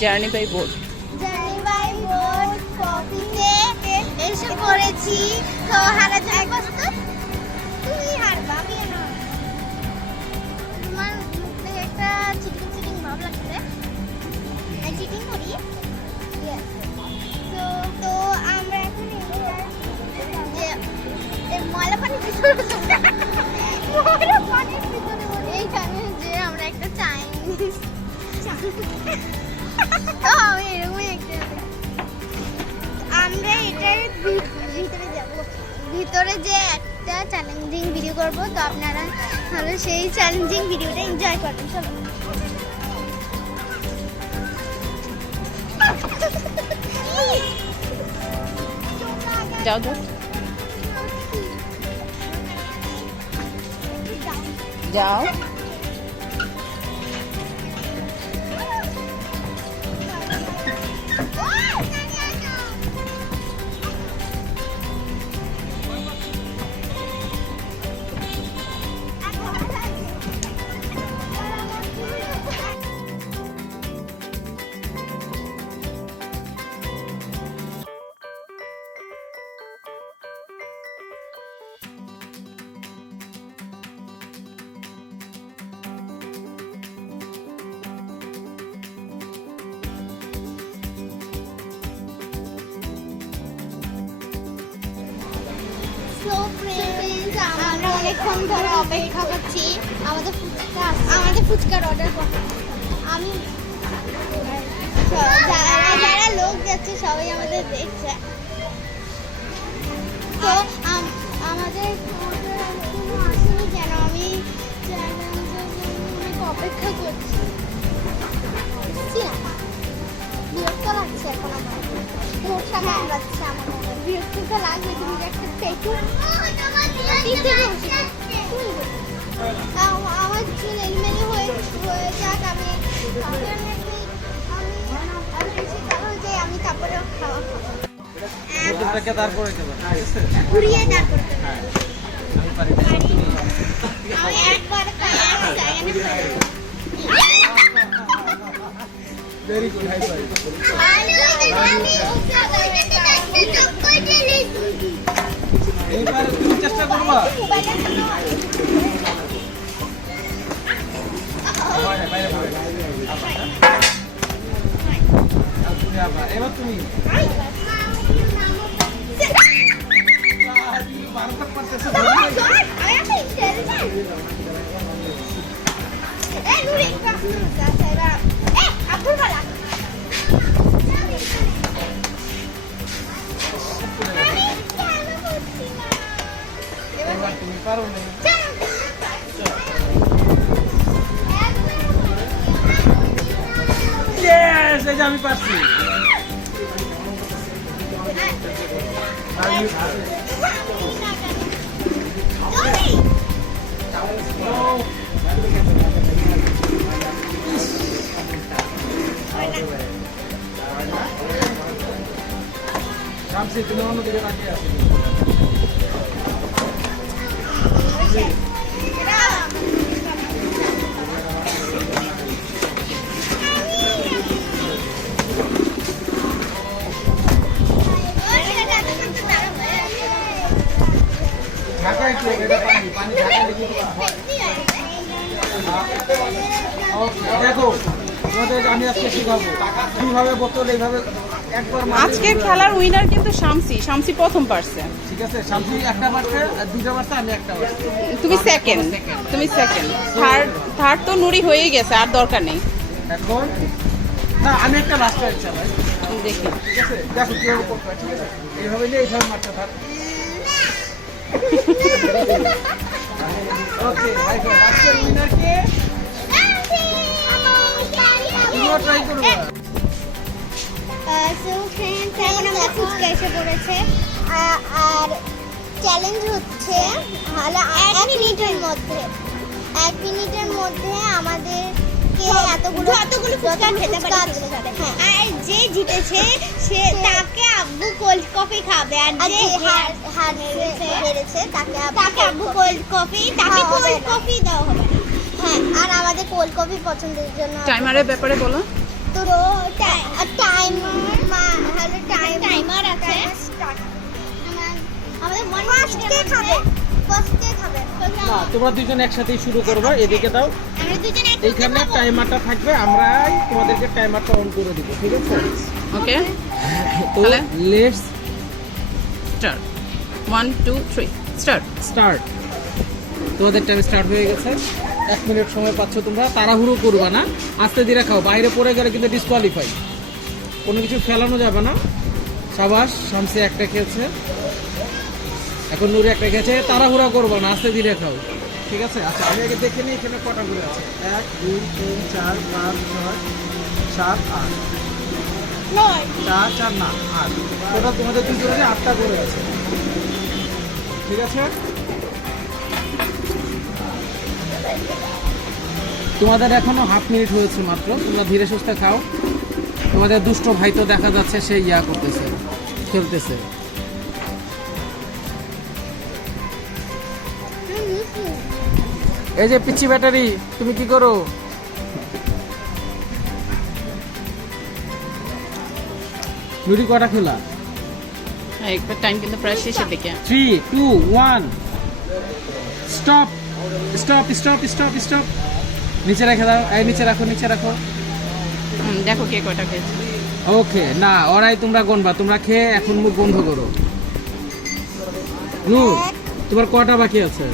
Journey by boat কফিতে এসে পড়েছি। তো হারা যায় বস্তু তুমি হারবা আমি না। তোমার মুখ থেকে একটা চিটিং চিটিং ভাব লাগছে। আমি চিটিং করি। তো আমরা এখন যে ময়লা পানির ভিতরে ময়লা পানির ভিতরে এইখানে যে আমরা একটা চাইনিজ তো আমি এরকমই একটা আমরা এটার ভিতরে যাব। ভিতরে যে একটা চ্যালেঞ্জিং ভিডিও করব, তো আপনারা তাহলে সেই চ্যালেঞ্জিং ভিডিওটা এনজয় করবেন। চলো যাও যাও যাও। আমরা অনেকক্ষণ ধরে অপেক্ষা করছি। আমাদের ফুচকার অর্ডার করতে আমি যারা লোক যাচ্ছে সবাই আমাদের দেখছে। তো আমাদের আসেনি কেন, আমি অনেক অপেক্ষা করছি। বিরক্ত লাগছে এখন আমার মোটটা কামড়াচ্ছে। আমার বিরক্ত তো লাগবে, তুমি যে একটা পেটু আমার চুল এলিমেলি হয়ে যাক, আমি আমি তারপরে খাওয়া ঘুরিয়ে তারপরে আমি একবার Very good, high five. এইবার তুমি চেষ্টা করবা। এবার তুমি তুমি পারো না। Yes, এই যে আমি পারছি। শামসি তুমি অন্যদিকে তাকিয়ে আছো। ঢাকায় কি এটা পানি ঢাকায় লিখে দেখো তোমাদের আমি আজকে শিখাবো কিভাবে বোতল এইভাবে একবার আজকের খেলার উইনার কিন্তু শামসি প্রথম পারছে। ঠিক আছে, শামসি একটা পারছে আর দুইটা পারছে, আমি একটা পারছি। তুমি সেকেন্ড থার্ড তো নুরি হয়ে গেছে, আর দরকার নেই। এখন না আমি একটা লাস্ট ইচ্ছা ভাই দেখি, ঠিক আছে, দেখো কিভাবে করতে হয়। ঠিক আছে, এইভাবে নিয়ে এইভাবে মারতে থাক। ওকে ভাই আজকের উইনার কে? তুমিও ট্রাই করো। সো ফ্রেন্ডস, এখন আমাদের ফুচকা এসে পড়েছে আর চ্যালেঞ্জ হচ্ছে হলো 1 মিনিটের মধ্যে আমাদেরকে এতগুলো ফুচকা খেতে পারবে। আর যে জিতেছে সে তাকে আব্বু কোল্ড কফি খাবে, আর যে হেরেছে তাকে আব্বু কোল্ড কফি দেওয়া হবে। হ্যাঁ, আর আমাদের কোল্ড কফি পছন্দের জন্য টাইমারের ব্যাপারে বলো। তো টাইমার আছে। আমাদের ফার্স্ট কে খাবে? না, তোমরা দুজন একসাথেই শুরু করবে। এদিকে দাও, আমরা দুজন এইখানে টাইমারটা থাকবে, আমরাই তোমাদেরকে টাইমারটা অন করে দিব, ঠিক আছে? ওকে তো তাহলে? Let's start 1 2 3 start start. তোমাদের টাইম স্টার্ট হয়ে গেছে। 1 মিনিট সময় পাচ্ছ তোমরা, তাড়াহুড়ো করবা না, আস্তে ধীরে খাও, বাইরে পড়ে গেলে কিন্তু ডিসকোয়ালিফাই, কোনো কিছু ফেলানো যাবে না। সাবাস, শামসি একটা খেয়েছে, এখন নুরি একটা খেয়েছে, তাড়াহুড়া করবো না, আস্তে ধীরে খাও, ঠিক আছে? আচ্ছা, আমি আগে দেখে নিই এখানে কটা করে আছে। 1 2 3 4 5 6 7 8 4 4 না 8, ওটা তোমাদের দুজনে 8টা করে আছে, ঠিক আছে? তোমাদের এখনো হাফ মিনিট হয়েছে মাত্র, তোমরা ধীরে সুস্থে খাও। তোমাদের দুষ্ট ভাই তো দেখা যাচ্ছে সে ইয়া করতেছে, খেলতেছে। এই যে পিচ্ছি ব্যাটারি, তুমি কি করো? নুরি কটা খেলা? একবার টাইম কিন্তু প্রায় শেষের দিকে 3 2 1 stop stop stop stop stop. নিচে রেখে দাও, এই নিচে রাখো, নিচে রাখো। দেখো কে কয়টা খেয়েছে। ওকে, না ওরাই তোমরা গণবা, তোমরা খেয়ে এখন মুখ বন্ধ করো। নূর, তোমার কটা বাকি আছে?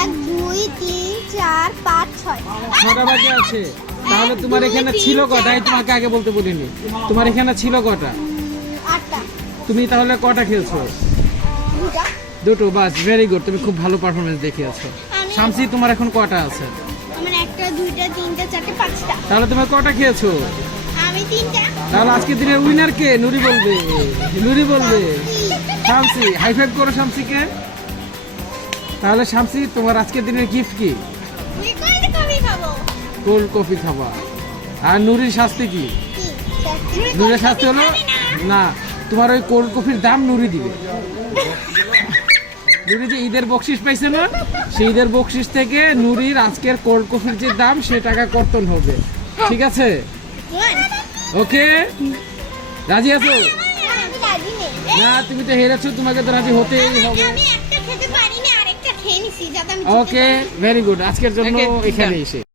1 2 3 4 5 6 ছটা বাকি আছে। তাহলে তোমার এখানে ছিল কটা? এই তোমাকে আগে বলতে বলিনি, তোমার এখানে ছিল কটা? 8টা। তুমি তাহলে কটা খেলছো? 2টা। দুটো, বাস, ভেরি গুড, তুমি খুব ভালো পারফরমেন্স দেখিয়েছো। আমি- শামসি, তোমার এখন কটা আছে? আমার 1টা 2টা 3টা 4টা 5টা। তাহলে তুমি কটা খেয়েছো? আমি 3টা। তাহলে আজকের দিনের উইনার কে? নুরি বলবে, নুরি বলবে। শামসি, হাই ফাইভ করো শামসিকে। তাহলে শামসি, তোমার আজকের দিনের গিফট কি? আমি কোনটা কবে খাবো? কোল্ড কফি খাবা। আর নুরির শাস্তি কি? কি? নুরির শাস্তি হলো না, তোমার ওই কোল্ড কফির দাম নুরি দিবে। নুরি যে ঈদের বকশিস পাইছে না, সেই ঈদের বকশিস থেকে নুরির আজকের কোল্ড কফির যে দাম সে টাকা কর্তন হবে, ঠিক আছে? ওকে, রাজি আছো? আমি রাজি নেই। না, তুমি তো হেরেছো, তোমাকে তো রাজি হতেই হবে। আমি একটা খেতে পারি না, আরেকটা খেয়ে নিছি যাতে আমি ওকে, ভেরি গুড, আজকের জন্য Okay, এখানে done. এসে